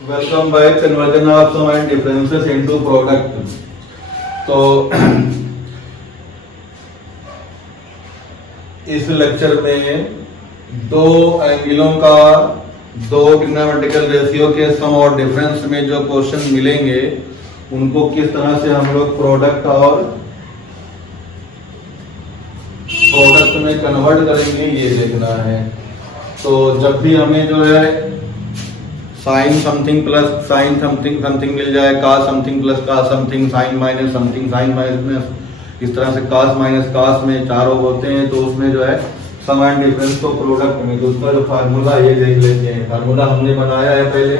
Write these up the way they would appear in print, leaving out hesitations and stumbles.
Welcome back. Conversion of sum and differences into product. तो इस lecture में दो एंगलों का दो ट्रिग्नोमेट्रिकल रेशियो के सम और डिफरेंस में जो क्वेश्चन मिलेंगे उनको किस तरह से हम लोग प्रोडक्ट में कन्वर्ट करेंगे ये देखना है। तो जब भी हमें जो है sine something plus sine something something मिल जाए, cos something plus cos something, sine minus something sine minus, इस तरह से कास माइनस कास में चारों होते हैं तो उसमें जो है सम एंड डिफरेंस को प्रोडक्ट में, तो उसका जो फार्मूला ये देख लेते हैं। फार्मूला हमने बनाया है पहले,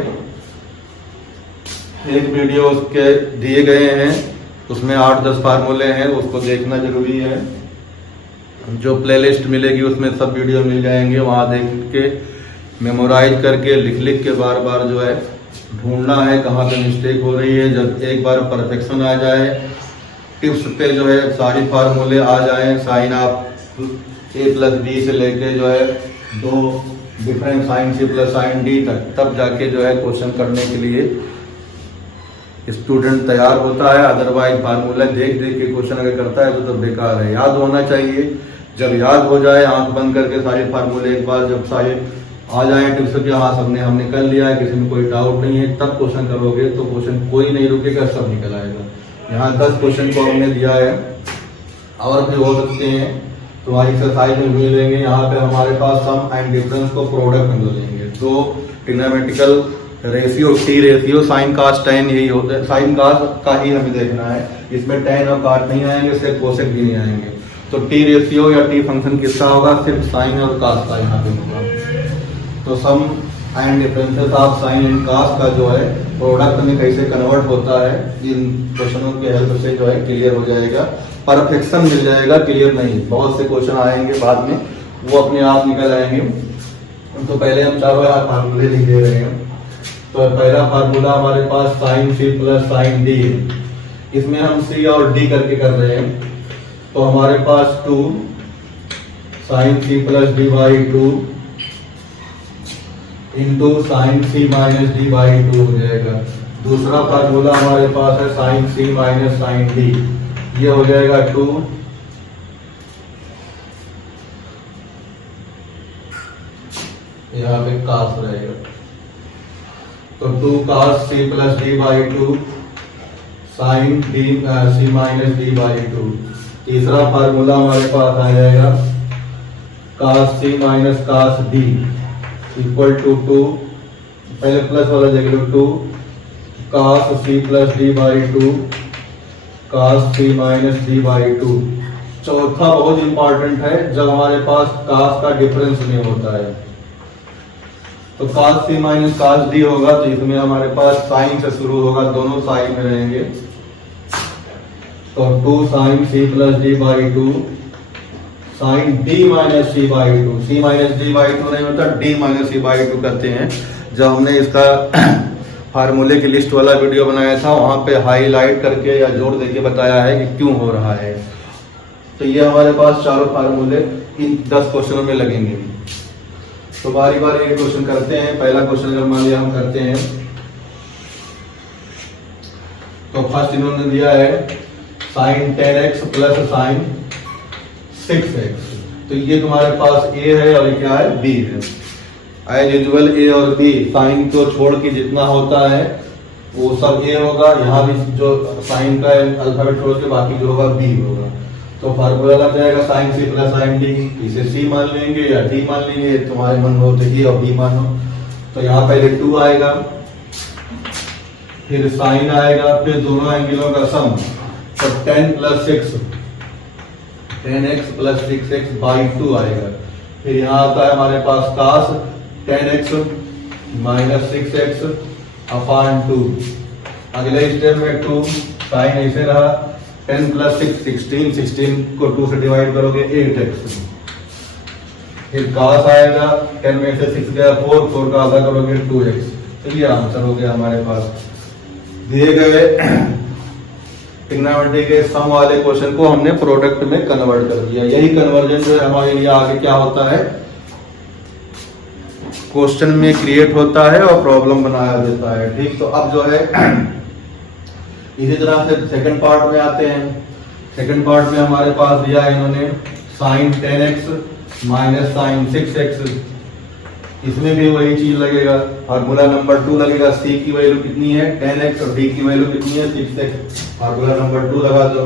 एक वीडियो उसके दिए गए हैं, उसमें 8-10 फार्मूले हैं, उसको देखना जरूरी है। जो प्लेलिस्ट मिलेगी उसमें सब वीडियो मिल जाएंगे, वहाँ देख के मेमोराइज करके लिख के बार बार जो है ढूंढना है कहाँ पे मिस्टेक हो रही है। जब एक बार परफेक्शन आ जाए, टिप्स पे जो है सारी फार्मूले आ जाएं, sine of A plus B से लेके जो है दो different sine C plus sine D तक, तब जाके जो है क्वेश्चन करने के लिए स्टूडेंट तैयार होता है। अदरवाइज फार्मूला देख के क्वेश्चन अगर करता है तो बेकार है। याद होना चाहिए, जब याद हो जाए आंख बंद करके सारे फार्मूले एक बार जब सारे आ जाए टिप्स के, हाँ सबने हमने कर लिया है, किसी में कोई डाउट नहीं है, तब क्वेश्चन करोगे तो क्वेश्चन कोई नहीं रुकेगा, सब निकल आएगा। यहाँ 10 क्वेश्चन को हमने दिया है, और भी हो सकते हैं तो हमारी एक्सरसाइज में मिलेंगे। यहाँ पे हमारे पास सम एंड डिफरेंस को प्रोडक्ट में मिलेंगे। तो trigonometrical ratio T ratio sine cos tan यही होता है, साइन कास का ही हमें देखना है, इसमें टेन और काट नहीं आएंगे, सिर्फ कोसेक भी नहीं आएंगे। तो टी रेशियो या टी फंक्शन किसका होगा, सिर्फ साइन और कास का यहाँ पे होगा। तो sum and differences of sine and cos का जो है प्रोडक्ट में कैसे कन्वर्ट होता है, इन क्वेश्चनों के हेल्प से जो है क्लियर हो जाएगा, परफेक्शन मिल जाएगा। क्लियर नहीं, बहुत से क्वेश्चन आएंगे बाद में, वो अपने आप निकल आएंगे। तो पहले हम चारों फार्मूले लिख दे रहे हैं। तो पहला फार्मूला हमारे पास sine C plus sine D है, इसमें हम सी और डी करके कर रहे हैं। तो हमारे पास 2 sine C plus D by 2 into sine C minus D by 2 हो जाएगा। दूसरा फार्मूला हमारे पास है sine C minus sine D, ये हो जाएगा 2 यहाँ पे कास रहेगा, तो 2 cos C plus D by 2 sine D C minus D by 2। तीसरा फार्मूला हमारे पास आ जाएगा cos C minus cos D equal to 2, पहले प्लस वाला जगह 2 cos C plus D by 2 cos C minus D by 2। चौथा बहुत इंपॉर्टेंट है, जब हमारे पास कास का डिफरेंस नहीं होता है, तो कास सी माइनस कास डी होगा, तो इसमें हमारे पास साइन से शुरू होगा, दोनों साइन में रहेंगे। तो 2 sine C plus D by 2 sine D minus C by 2, C minus D by 2 नहीं होता, डी माइनस सी बाई 2 करते हैं। जब हमने इसका फार्मूले की लिस्ट वाला वीडियो बनाया था, वहां पे हाईलाइट करके या जोड़ देके बताया है कि क्यों हो रहा है। तो ये हमारे पास चारों फार्मूले इन 10 क्वेश्चनों में लगेंगे। तो बारी बारी एक क्वेश्चन करते हैं। पहला क्वेश्चन अगर मान लिया हम करते हैं, तो फर्स्ट इन्होंने दिया है sign 10x plus sign 6x। तो ये तुम्हारे पास a है और ये क्या है, b है। एज यूजुअल a और b साइन को छोड़ के जितना होता है वो सब a होगा, यहाँ भी जो साइन का अल्फाबेट छोड़ के बाकी जो होगा b होगा। तो फार्मूला लग जाएगा sine C plus sine D, इसे c मान लेंगे या d मान लेंगे, तुम्हारे मन हो तो a और b मानो। तो यहाँ पहले 2 आएगा, फिर साइन आएगा, फिर दोनों एंगलों का सम, तो 10 plus 6 10x plus 6x by 2 आएगा। फिर यहाँ आता है हमारे पास कास 10x माइनस 6x अपॉन 2। अगले स्टेप में 2 साइन ऐसे रहा, 10 प्लस 6 16, 16 को 2 से डिवाइड करोगे 8x। फिर कास आएगा, 10 में से 6 गया 4, 4 का आधा करोगे 2x। तो ये आंसर हो गया हमारे पास। दिए गए ट्रिग्नोमेट्री के सम वाले क्वेश्चन को हमने प्रोडक्ट में कन्वर्ट कर दिया। यही कन्वर्जन जो है हमारे लिए आगे क्या होता है, क्वेश्चन में क्रिएट होता है और प्रॉब्लम बनाया देता है। ठीक, तो अब जो है इसी तरह से सेकंड पार्ट में आते हैं। सेकंड पार्ट में हमारे पास दिया है इन्होंने sign 10x minus sign 6x। इसमें भी वही चीज लगेगा, फार्मूला नंबर 2 लगेगा। c की वैल्यू कितनी है 10x और d की वैल्यू कितनी है 6x। फार्मूला नंबर 2 लगा दो,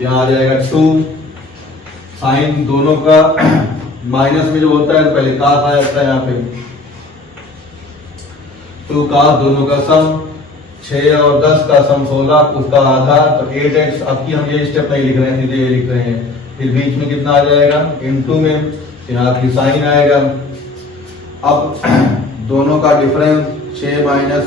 यहाँ आ जाएगा 2 साइन दोनों का माइनस में जो होता है पहले कास आ जाता है, यहाँ पे 2 कास दोनों का सम, 6 और 10 का सम 16, उसका आधा तो 8x। अब की हम ये स्टेप नहीं लिख रहे हैं, सीधे ये लिख रहे हैं। फिर बीच में कितना आ जाएगा इनटू में, यहाँ की साइन आएगा। अब दोनों का डिफरेंस 6 माइनस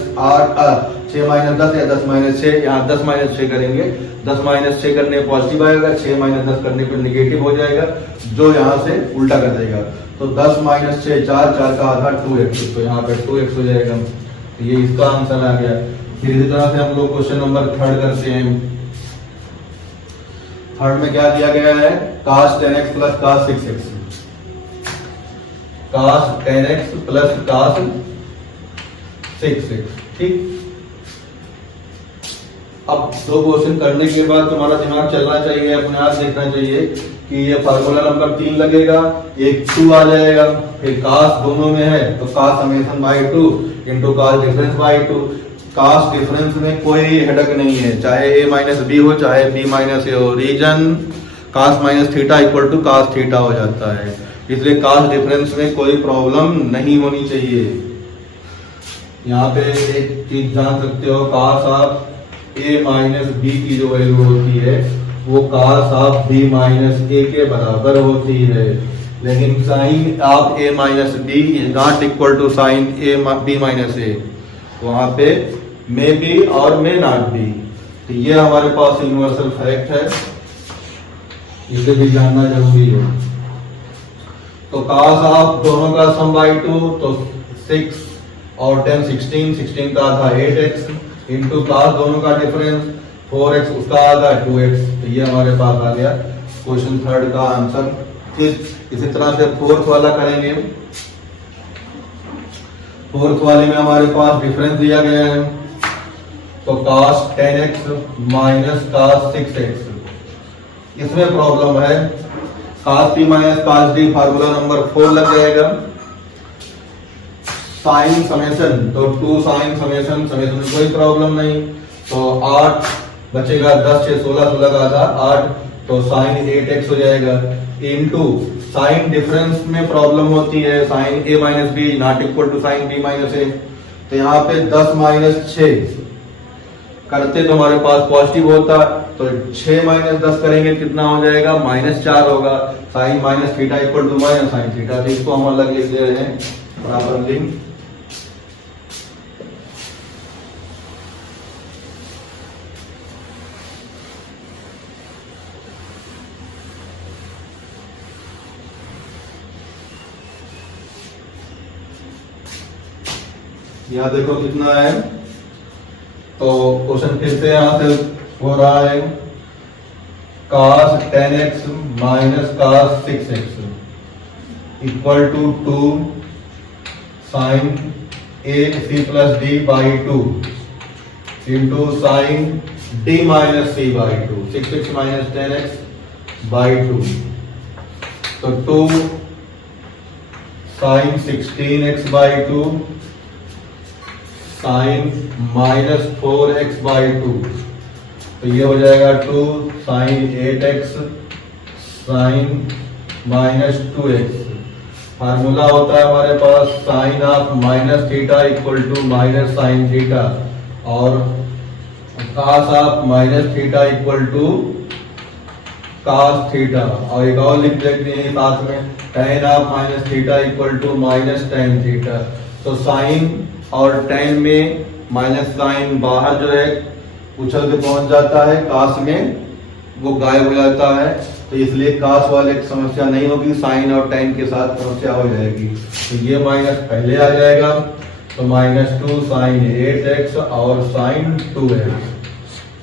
10 या 10 माइनस 6, यहाँ 10 माइनस 6 करेंगे। 10 माइनस 6 करने पर पॉजिटिव आएगा, 6 माइनस 10 करने पर निगेटिव हो जाएगा, जो यहाँ से उल्टा कर देगा। तो 10 माइनस 6 4 का आधा 2x, तो यहाँ पे 2x हो जाएगा। तो ये इसका आंसर आ गया। फिर इसी तरह से हम लोग क्वेश्चन नंबर 3 करते हैं। थर्ड में क्या दिया गया है cos 10x plus cos 6x। cos 10x plus cos 6x। ठीक, अब 2 क्वेश्चन करने के बाद तुम्हारा दिमाग चलना चाहिए, अपने आप देखना चाहिए कि ये फार्मूला नंबर 3 लगेगा, एक 2 आ जाएगा, फिर cos दोनों में है तो cos summation by 2 into cos difference by 2। cos difference में कोई हेडक नहीं है, चाहे a माइनस बी हो चाहे b माइनस ए हो। Reason cos minus theta equal to cos theta हो जाता है, इसलिए cos डिफरेंस में कोई प्रॉब्लम नहीं होनी चाहिए। यहाँ पे एक चीज जान सकते हो, cos of a minus B की जो वैल्यू होती है वो cos of b minus a के बराबर होती है, लेकिन sine of a minus B is not equal to sine b minus a। वहां पे मे बी और मे नॉट बी, तो ये हमारे पास यूनिवर्सल फैक्ट है, इसे भी जानना जरूरी है। तो cos ऑफ दोनों का सम बाई 2 तो 6 और 10 16 का आधा 8x इंटू cos दोनों का डिफरेंस 4x उसका आधा 2x। तो ये हमारे पास आ गया क्वेश्चन 3 का आंसर। इसी तरह से 4th वाला करेंगे। 4th वाले में हमारे पास डिफरेंस दिया गया है, तो cos 10x minus cos 6x। इसमें प्रॉब्लम है cos p minus cos d, formula number 4 लग जाएगा। साइन समेशन तो 2 साइन समेशन में कोई प्रॉब्लम नहीं, तो 8 बचेगा, 10 6 16 16 का आधा 8, तो साइन 8x हो जाएगा। इनटू साइन डिफरेंस में प्रॉब्लम होती है, sine a minus B not equal to sine b minus A. तो यहाँ पे 10 माइनस 6 करते तो हमारे पास पॉजिटिव होता, तो 6 माइनस 10 करेंगे कितना हो जाएगा -4 होगा। Sine minus theta equal to minus sine theta, तो इसको हम अलग लिख ले रहे हैं बराबर लिंक। यहाँ देखो कितना है, तो क्वेश्चन फिर से यहाँ से हो रहा है cos 10x minus cos 6x equal to 2 sine a c plus d by 2 into sine d minus c by 2, 6x minus 10x by 2, तो 2 sine 16x by 2 sine minus 4x by 2, तो ये हो जाएगा 2 sign 8x sign minus 2x। Formula होता है हमारे पास sine of minus theta equal to minus sine theta, और cos of minus theta equal to cos theta, और एक और लिख देते हैं साथ में tan of minus theta equal to minus tan theta. तो साइन और tan में माइनस साइन बाहर जो है उछल के पहुंच जाता है, cos में वो गायब हो जाता है, तो इसलिए cos वाले की समस्या नहीं होगी, साइन और tan के साथ समस्या हो जाएगी। तो ये माइनस पहले आ जाएगा, तो -2 साइन 8x और साइन 2x।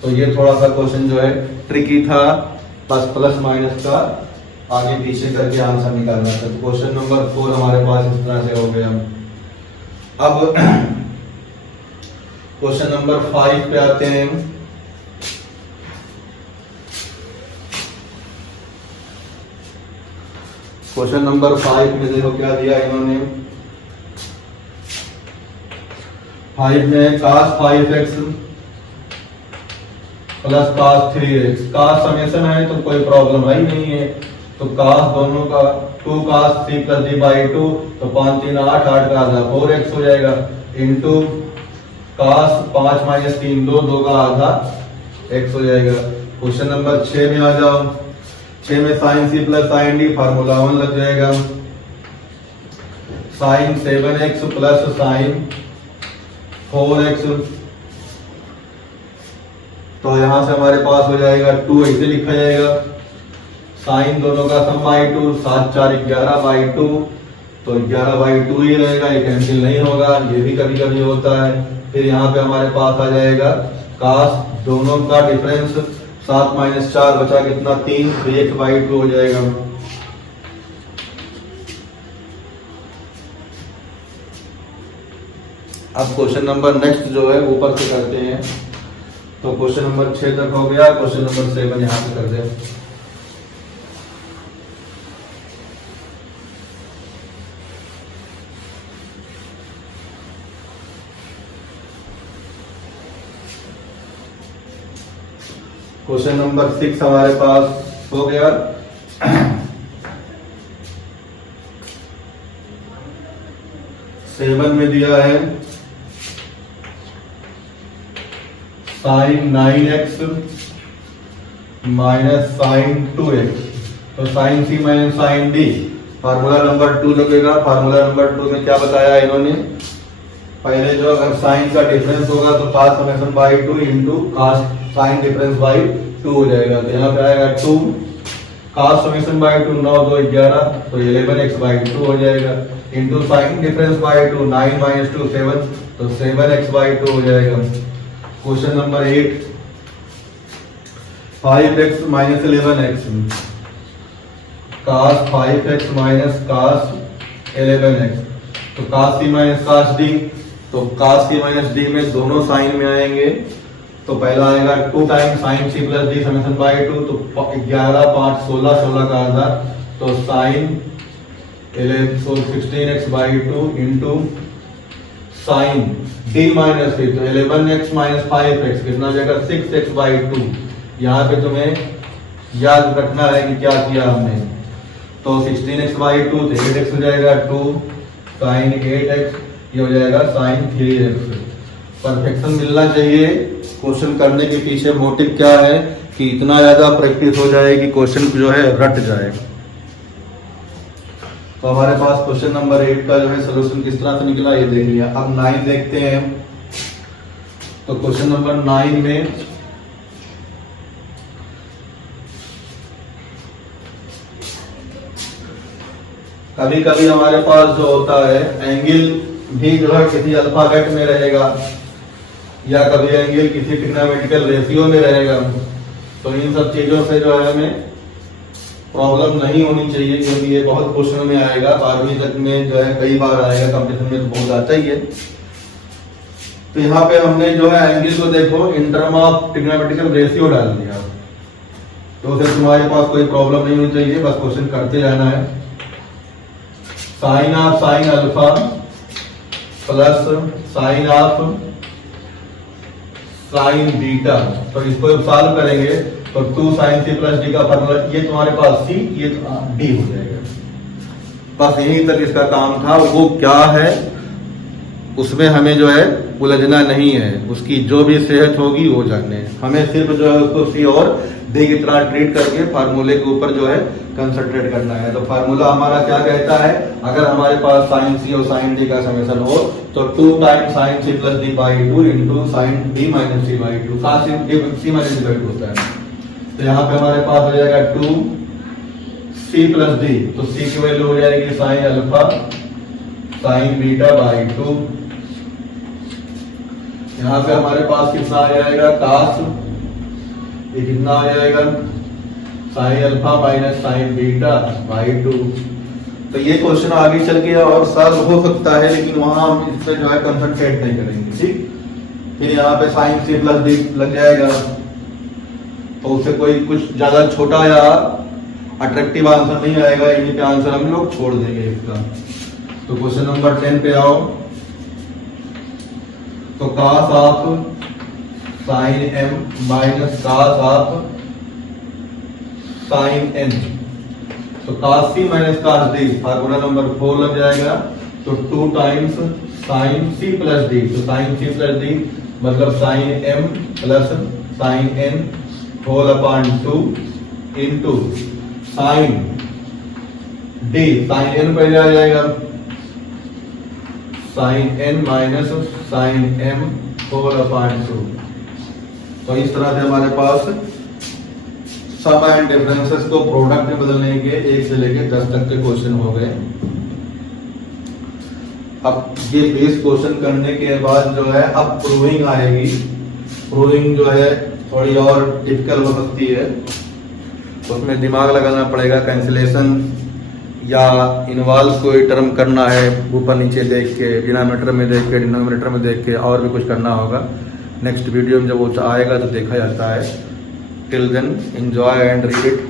तो ये थोड़ा सा क्वेश्चन जो है ट्रिकी था, प्लस माइनस का आगे पीछे करके आंसर निकालना था। क्वेश्चन नंबर 4 हमारे पास इस तरह से हो गया। अब क्वेश्चन नंबर 5 पे आते हैं। क्वेश्चन नंबर 5 में देखो क्या दिया इन्होंने। 5 में cos 5x plus cos 3x, cos summation है तो कोई प्रॉब्लम है ही नहीं है। तो cos दोनों का 2 cos 3 प्लस d बाई 2, तो 5 3 8, 8 का आधा 4x हो जाएगा, इंटू cos 5 माइनस 3 2, 2 का आधा x हो जाएगा। क्वेश्चन नंबर 6 में आ जाओ। 6 में sin c plus sin d formula 1 लग जाएगा। sin 7x plus sin 4x, तो यहां से हमारे पास हो जाएगा 2, ऐसे लिखा जाएगा। साइन दोनों का सम बाई 2, 7 4 11 बाई 2, तो 11 बाई 2 ही रहेगा, ये कैंसिल नहीं होगा, ये भी कभी कभी होता है। फिर यहाँ पे हमारे पास आ जाएगा cos दोनों का डिफरेंस 7 माइनस 4 बचा कितना 3, तो 1 बाई 2 हो जाएगा। अब क्वेश्चन नंबर नेक्स्ट जो है ऊपर से करते हैं। तो क्वेश्चन नंबर 6 तक हो गया, क्वेश्चन नंबर 7 यहाँ पे कर दे। क्वेश्चन नंबर 6 हमारे पास हो गया। 7 में दिया है sin 9x minus sin 2x, तो sin c minus sin d formula number 2 लगेगा। फार्मूला नंबर 2 में क्या बताया इन्होंने, पहले जो अगर साइन का डिफरेंस होगा तो cos summation by 2 into cos sine difference by 2 हो जाएगा। तो यहाँ पे आएगा 2 cos समेशन बाई 2, 9 2 11, तो 11x बाई 2 हो जाएगा, into sine difference by 2, 9 minus 2 7, तो 7x बाई 2 हो जाएगा। Question number 8, 5x minus 11x, cos 5x minus cos 11x, तो cos c minus cos d, तो cos c माइनस d में दोनों साइन में आएंगे। तो पहला आएगा 2 times sin c plus d summation by 2, तो 11 5 16, 16 का आधा, तो sin 16x by 2 into sine d minus 3, तो 11x माइनस 5x कितना हो जाएगा 6x बाई 2। यहाँ पे तुम्हें याद रखना है कि क्या किया हमने, तो 16x बाई 2, तो 8x हो जाएगा, 2 साइन 8x, ये हो जाएगा साइन 3x। परफेक्शन मिलना चाहिए। क्वेश्चन करने के पीछे मोटिव क्या है कि इतना ज्यादा प्रैक्टिस हो जाए कि क्वेश्चन जो है रट जाए। तो हमारे पास क्वेश्चन नंबर 8 का जो है सोल्यूशन किस तरह से निकला ये देख लिया। अब 9 देखते हैं। तो क्वेश्चन नंबर 9 में कभी कभी हमारे पास जो होता है एंगल भी जो है किसी अल्फाबेट में रहेगा या कभी एंगल किसी ट्रिग्नोमेट्रिकल रेशियो में रहेगा। तो इन सब चीजों से जो है हमें प्रॉब्लम नहीं होनी चाहिए, क्योंकि ये बहुत क्वेश्चन में आएगा, 12वीं तक में जो है कई बार आएगा, कंपटीशन में तो बहुत आता ही है। तो यहाँ पे हमने जो है एंगल को देखो in term of trigonometrical ratio डाल दिया, तो फिर तुम्हारे पास कोई प्रॉब्लम नहीं होनी चाहिए, बस क्वेश्चन करते रहना है। Sine of sine alpha plus sine of sine beta, तो इसको सॉल्व करेंगे तो 2 sin c प्लस d का फॉर्मूला, ये तुम्हारे पास c, ये d हो जाएगा। बस यहीं तक इसका काम था। वो क्या है उसमें हमें जो है उलझना नहीं है, उसकी जो भी सेहत होगी वो जानने, हमें सिर्फ जो है उसको c और d की तरह ट्रीट करके फार्मूले के ऊपर जो है कंसंट्रेट करना है। तो फार्मूला हमारा क्या कहता है, अगर हमारे पास साइन c और साइन d का समेशन हो तो 2 times sine c plus d by 2 into sine d minus c by 2, cos c minus d by 2 होता है। तो यहाँ पे हमारे पास हो जाएगा 2 c प्लस d, तो c की वैल्यू हो जाएगी sine alpha sign beta by 2। यहाँ पे हमारे पास कितना आ जाएगा cos, ये कितना आ जाएगा sine alpha minus sign beta by 2। तो ये क्वेश्चन आगे चल के और सॉल्व हो सकता है, लेकिन वहां हम इस पे जो है कंसंट्रेट नहीं करेंगे, ठीक। फिर यहाँ पे साइन सी प्लस डी लग जाएगा, तो उससे कोई कुछ ज्यादा छोटा या अट्रैक्टिव आंसर नहीं आएगा, यहीं पे आंसर हम लोग छोड़ देंगे इसका। तो क्वेश्चन नंबर 10 पे आओ। तो cos of sine m minus cos of sine n, तो cos c minus cos d formula number 4 लग जाएगा। तो 2 times sine c plus d, तो साइन c प्लस d मतलब sine m plus sine n whole upon 2 into sine d, sine n पहले आ जाएगा, sine n minus sine m whole upon 2। तो इस तरह से हमारे पास सम एंड डिफरेंसेस को प्रोडक्ट में बदलने के 1 से लेकर 10 तक के क्वेश्चन हो गए। अब ये बेस क्वेश्चन करने के बाद जो है अब प्रूविंग आएगी। प्रूविंग जो है थोड़ी और डिफिकल्ट हो सकती है, उसमें दिमाग लगाना पड़ेगा, कैंसिलेशन या इन्वॉल्व कोई टर्म करना है ऊपर नीचे देख के, डिनोमिनेटर में देख के, डिनोमिनेटर में देख के, और भी कुछ करना होगा। नेक्स्ट वीडियो में जब वो आएगा तो देखा जाता है। Till then enjoy and read it.